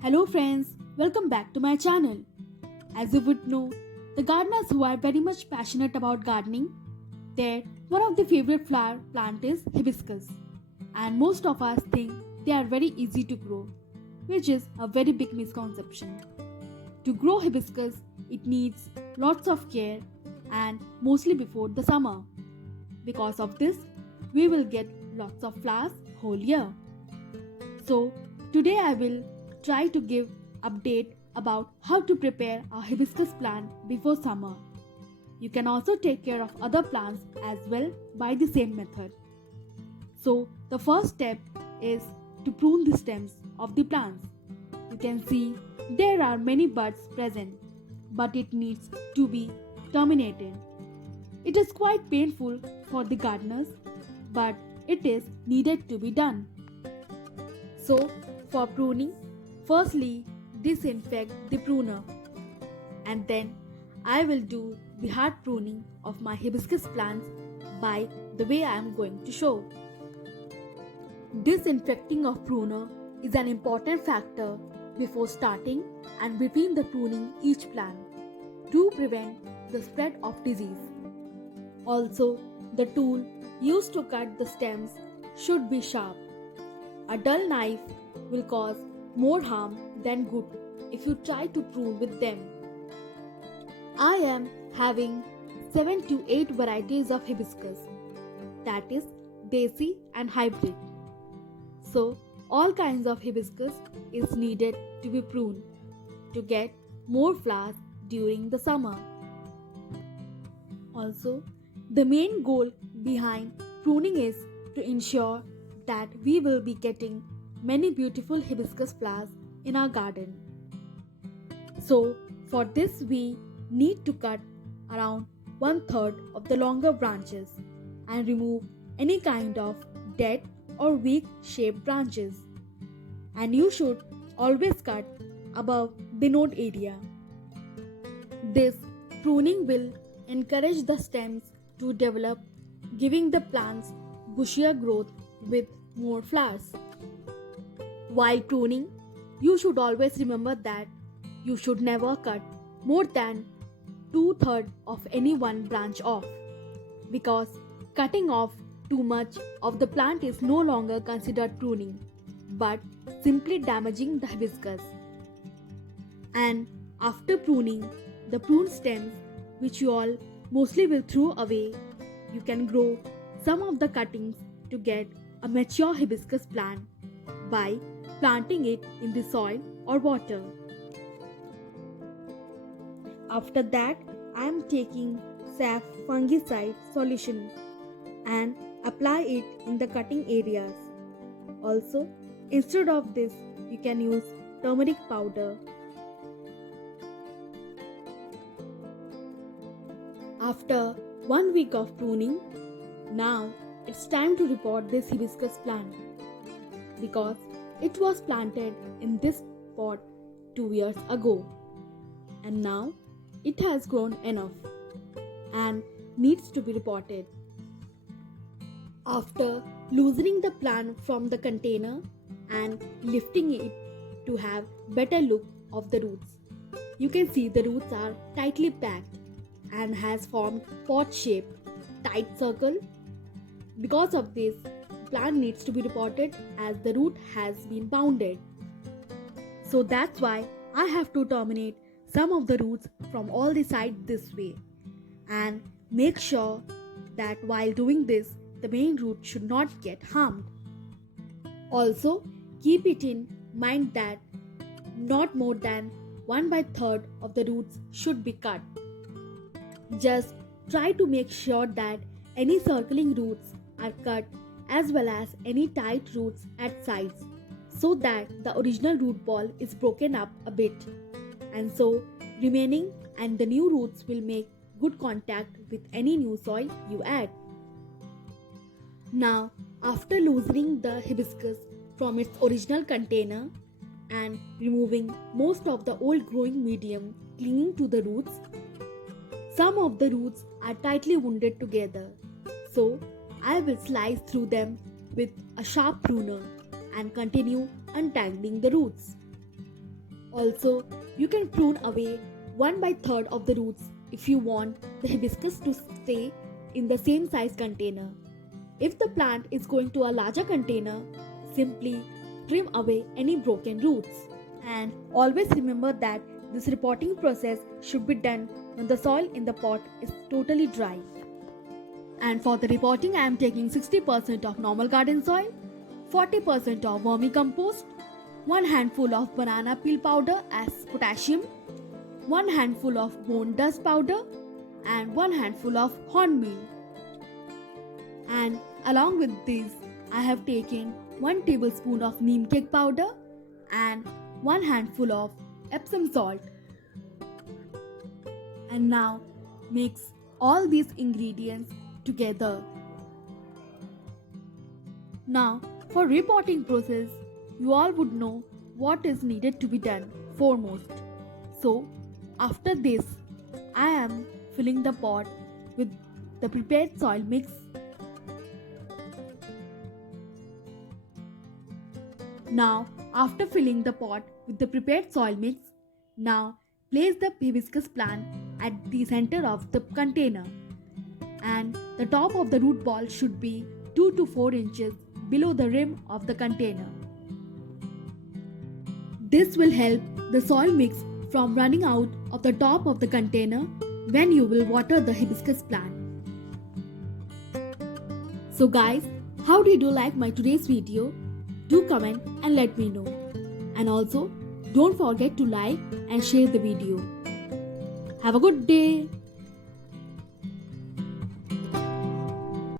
Hello friends, welcome back to my channel. As you would know, the gardeners who are very much passionate about gardening, their one of the favorite flower plant is hibiscus. And most of us think they are very easy to grow, which is a very big misconception. To grow hibiscus, it needs lots of care and mostly before the summer. Because of this, we will get lots of flowers whole year. So today I will try to give update about how to prepare a hibiscus plant before summer. You can also take care of other plants as well by the same method. So the first step is to prune the stems of the plants. You can see there are many buds present, but it needs to be terminated. It is quite painful for the gardeners, but it is needed to be done. So for pruning, firstly disinfect the pruner, and then I will do the hard pruning of my hibiscus plants by the way I am going to show. Disinfecting of pruner is an important factor before starting and between the pruning each plant to prevent the spread of disease. Also, the tool used to cut the stems should be sharp. A dull knife will cause more harm than good if you try to prune with them. I am having 7 to 8 varieties of hibiscus, that is desi and hybrid. So all kinds of hibiscus is needed to be pruned to get more flowers during the summer. Also, the main goal behind pruning is to ensure that we will be getting many beautiful hibiscus flowers in our garden. So for this we need to cut around 1/3 of the longer branches and remove any kind of dead or weak shaped branches. And you should always cut above the node area. This pruning will encourage the stems to develop, giving the plants bushier growth with more flowers. While pruning, you should always remember that you should never cut more than 2/3 of any one branch off, because cutting off too much of the plant is no longer considered pruning but simply damaging the hibiscus. And after pruning the pruned stems, which you all mostly will throw away, you can grow some of the cuttings to get a mature hibiscus plant by planting it in the soil or water. After that, I am taking SAF fungicide solution and apply it in the cutting areas. Also, instead of this, you can use turmeric powder. After 1 week of pruning, now it's time to repot this hibiscus plant, because it was planted in this pot 2 years ago, and now it has grown enough and needs to be repotted. After loosening the plant from the container and lifting it to have better look of the roots, you can see the roots are tightly packed and has formed pot shape tight circle. Because of this, plant needs to be repotted as the root has been bounded. So that's why I have to terminate some of the roots from all the sides this way, and make sure that while doing this, the main root should not get harmed. Also, keep it in mind that not more than 1/3 of the roots should be cut. Just try to make sure that any circling roots are cut as well as any tight roots at sides, so that the original root ball is broken up a bit, and so remaining and the new roots will make good contact with any new soil you add. Now, after loosening the hibiscus from its original container and removing most of the old growing medium clinging to the roots, some of the roots are tightly wounded together, so I will slice through them with a sharp pruner and continue untangling the roots. Also, you can prune away 1/3 of the roots if you want the hibiscus to stay in the same size container. If the plant is going to a larger container, simply trim away any broken roots. And always remember that this repotting process should be done when the soil in the pot is totally dry. And for the repotting, I am taking 60% of normal garden soil, 40% of vermicompost, 1 handful of banana peel powder as potassium, 1 handful of bone dust powder, and 1 handful of hornmeal. And along with this, I have taken 1 tablespoon of neem cake powder and 1 handful of Epsom salt. And now mix all these ingredients together. Now for repotting process, you all would know what is needed to be done foremost. So after this, I am filling the pot with the prepared soil mix. Now after filling the pot with the prepared soil mix, now place the hibiscus plant at the center of the container, and the top of the root ball should be 2 to 4 inches below the rim of the container. This will help the soil mix from running out of the top of the container when you will water the hibiscus plant. So guys, how did you like my today's video? Do comment and let me know. And also, don't forget to like and share the video. Have a good day.